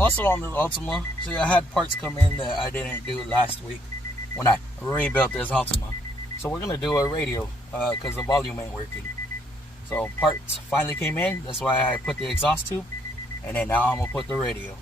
Also on the Altima, see, I had parts come in that I didn't do last week when I rebuilt this Altima. So we're gonna do a radio because the volume ain't working. So parts finally came in. That's why I put the exhaust tube, and then now I'm gonna put the radio.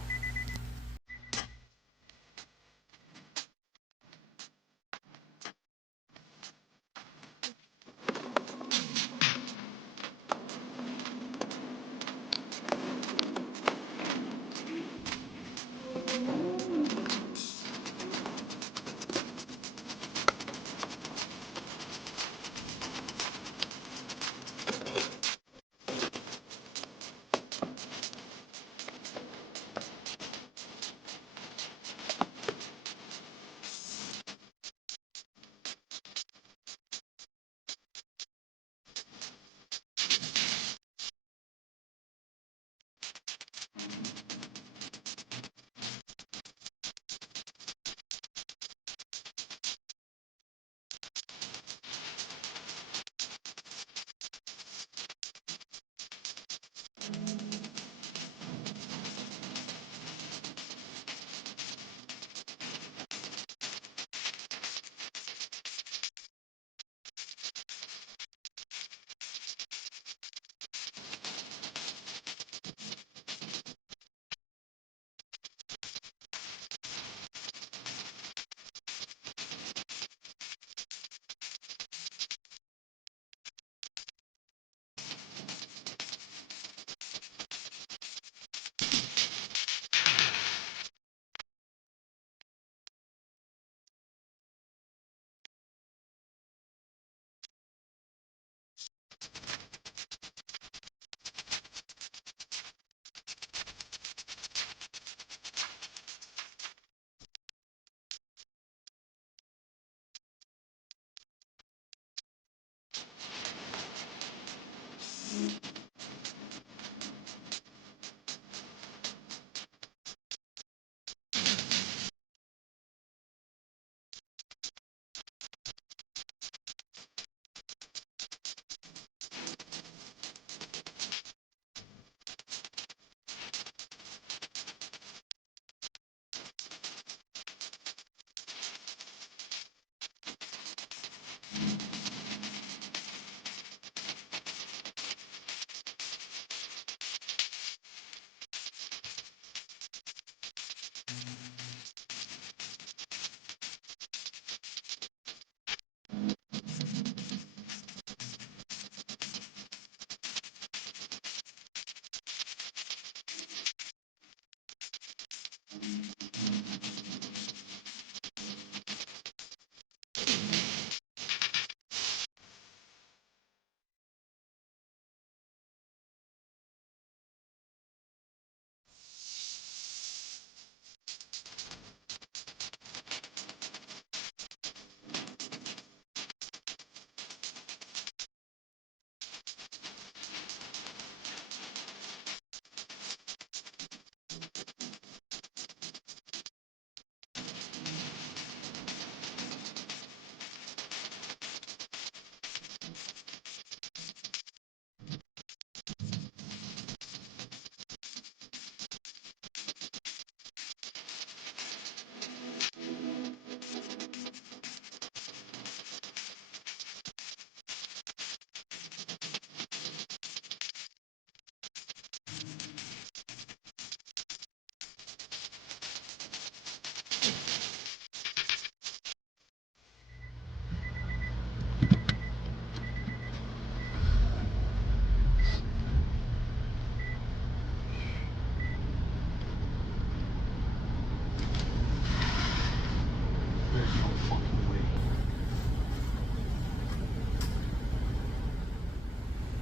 There's no fucking way.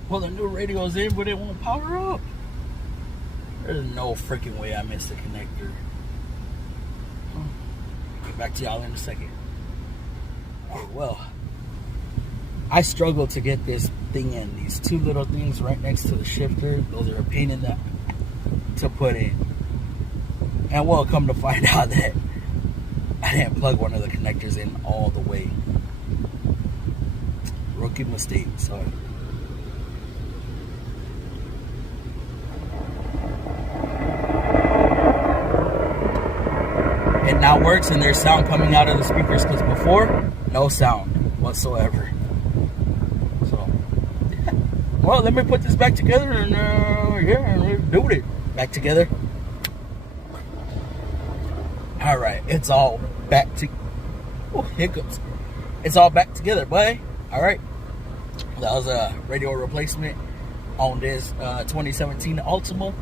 Well, the new radio's in, but it won't power up. There's no freaking way I missed the connector. Get back to y'all in a second. Oh, well, I struggled to get this thing in. These two little things right next to the shifter, those are a pain in the to put in. And well, come to find out that I didn't plug one of the connectors in all the way. Rookie mistake, sorry. it now works and there's sound coming out of the speakers, because before, no sound whatsoever. So, yeah. Well, let me put this back together and yeah, let's do it. Back together. All right, it's all back to hiccups. It's all back together, buddy. All right, that was a radio replacement on this 2017 Altima.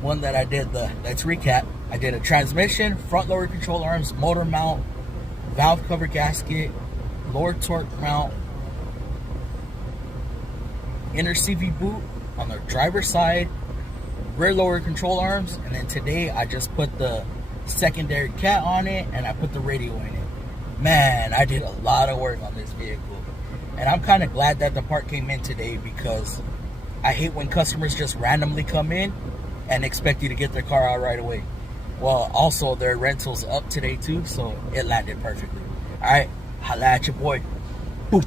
One that I did let's recap. I did a transmission, front lower control arms, motor mount, valve cover gasket, lower torque mount, inner CV boot on the driver's side, rear lower control arms, and then today I just put the secondary cat on it and I put the radio in it. Man, I did a lot of work on this vehicle, and I'm kind of glad that the part came in today, because I hate when customers just randomly come in and expect you to get their car out right away. Well, also their rental's up today too, so it landed perfectly. All right, holla at your boy. Boop.